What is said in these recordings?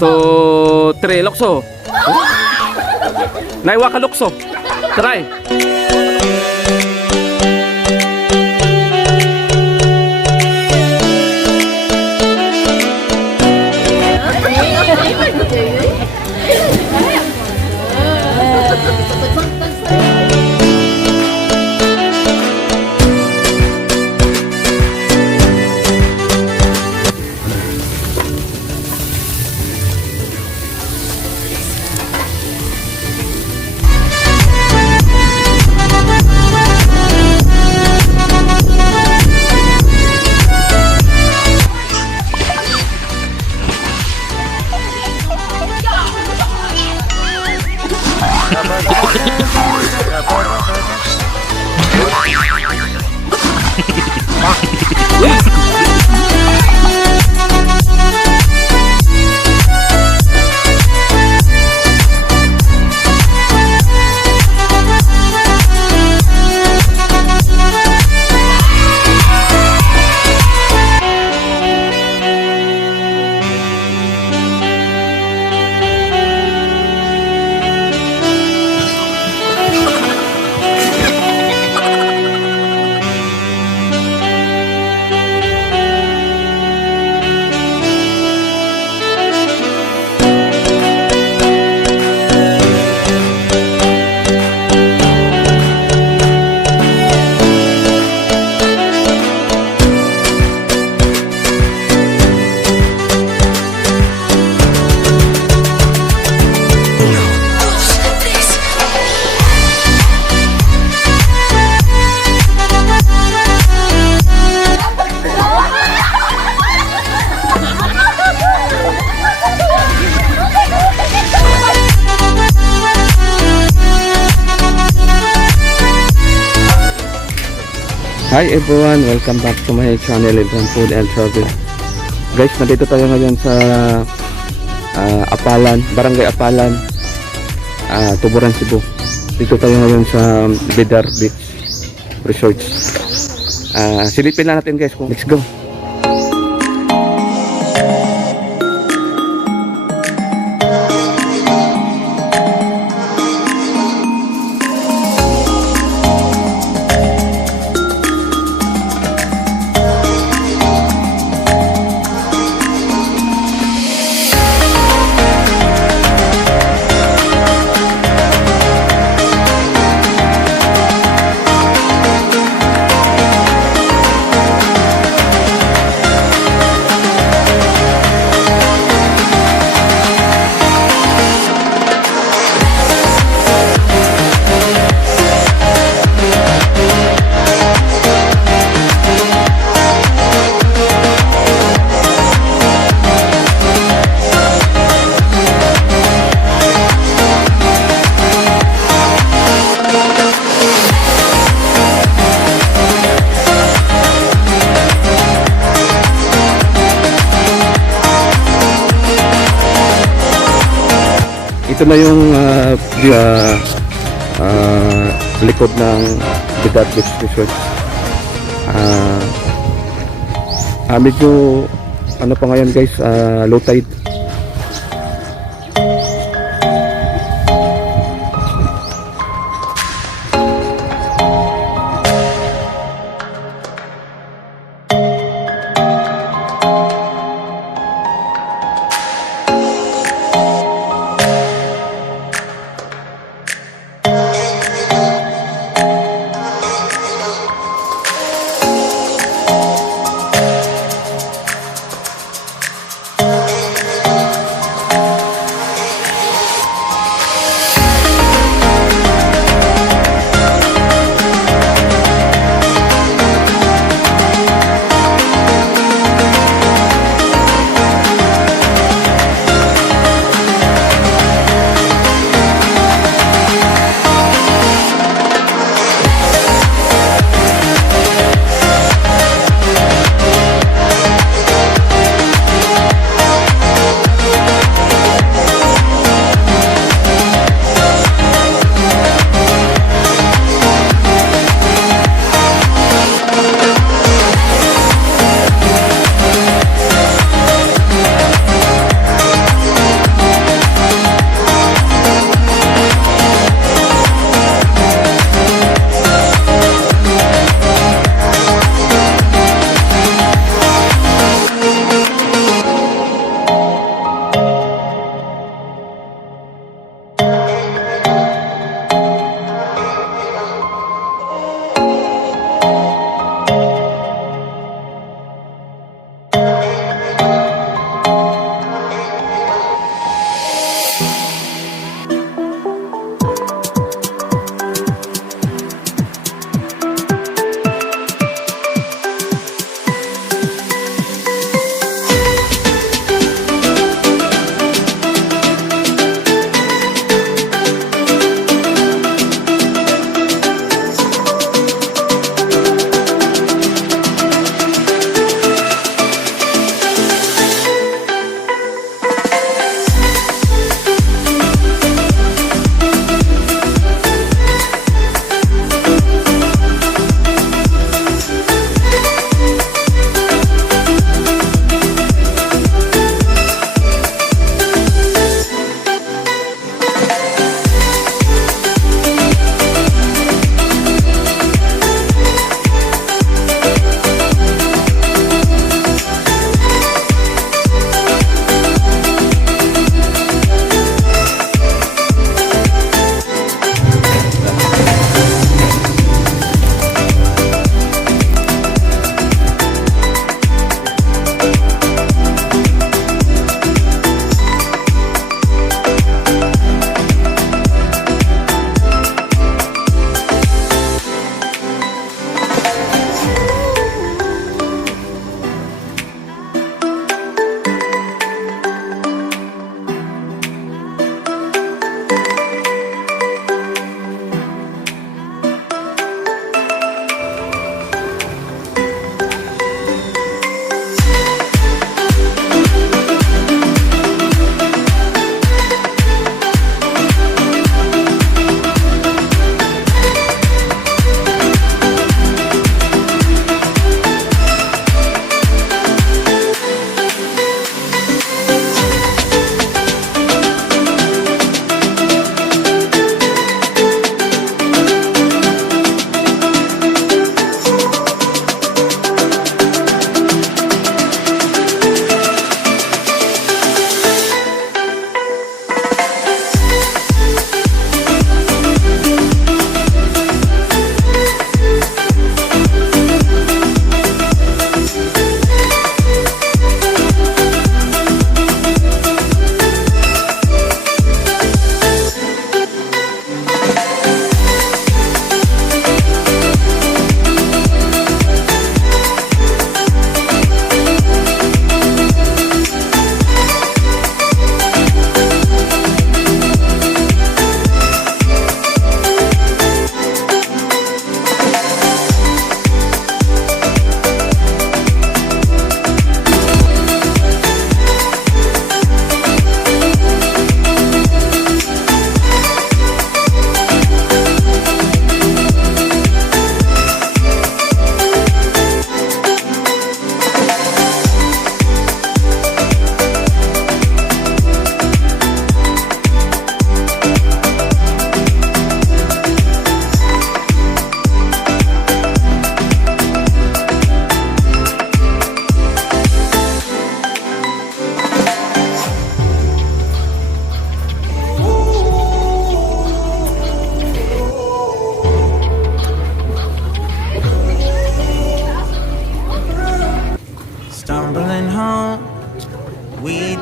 2, 3, lokso. Naiwa ka lokso. Try. Hi everyone, welcome back to my channel Libran Food and Travel. Guys, nandito tayo ngayon sa Apalan, Barangay Apalan, Tuburan, Cebu. Dito tayo ngayon sa Vidar Resort. Silipin lang natin guys, let's go. Ito na yung likod ng Vidar Resort. Medyo ano pa ngayon guys, low tide.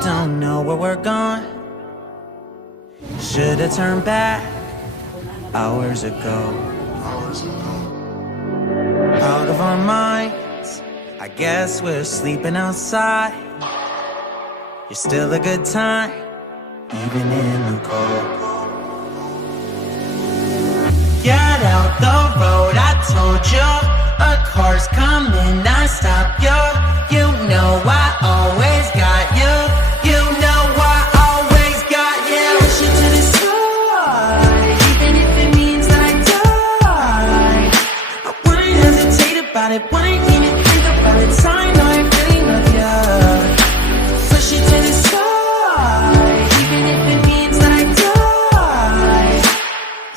don't know where we're going. Should've turned back hours ago. Out of our minds, I guess we're sleeping outside. You're still a good time, even in the cold. Get out the road, I told you. A car's coming, I stop you. You know I always got you. You know I always got you. Push you to the side, even if it means that I die. I wouldn't hesitate about it, wouldn't even think about it. I know I really love you. Push you to the side, even if it means that I die.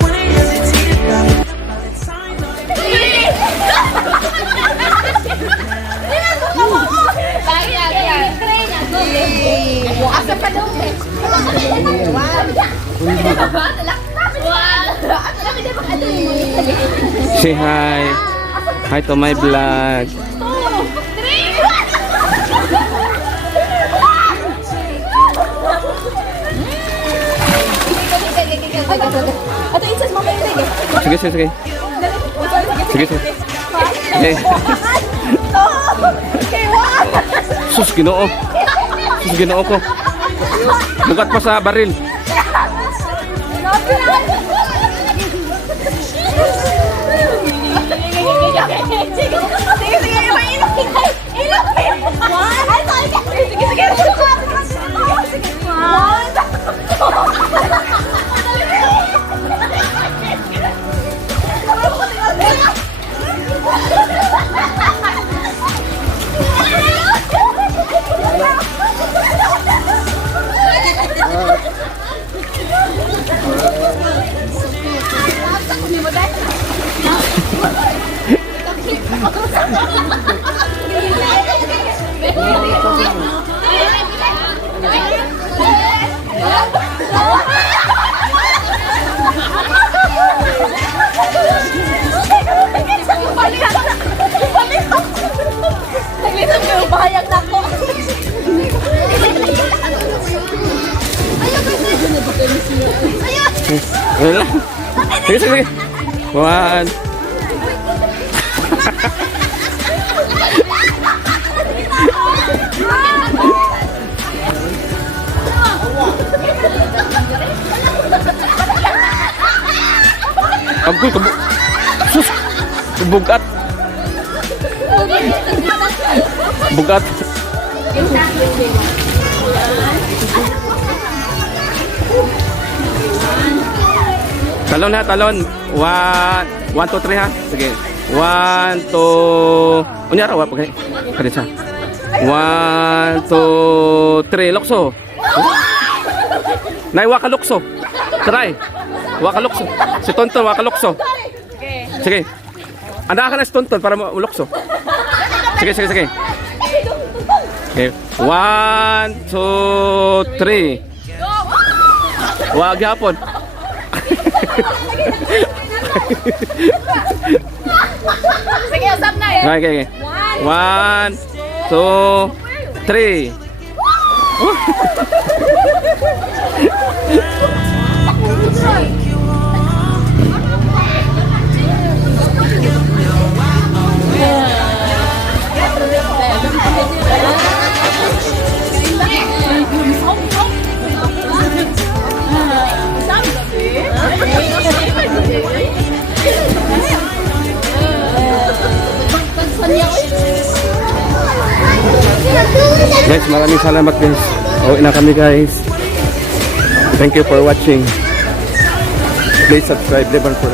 Wouldn't hesitate about it. I know I really Say hi. Hi to my vlog. Sige, sige, sige. Sige, sige. Okay. Sus, Ginoo. Sus, Ginoo ko. Bukat pa sa baril. Sige, sige, sige. One. Agoy, sus, bugat. Bugat. Talon ha, talon. 1, 2, 3 ha. Sige. 1, 2. Unyara wa pagay. Kadisa. 1, 2, 3. Lokso. Nay wa ka lokso. Try. Wa ka lokso. Si Tonton wa ka lokso. Sige. Anda ka na si Tonton para ulokso. Sige, sige, sige. Okay. 1, 2, 3. Wa gyapon. Sige, usap na eh. Okay, okay. 1, 2, 3. Guys, maraming salamat guys. Uwi na kami guys. Thank you for watching. Please subscribe Libran for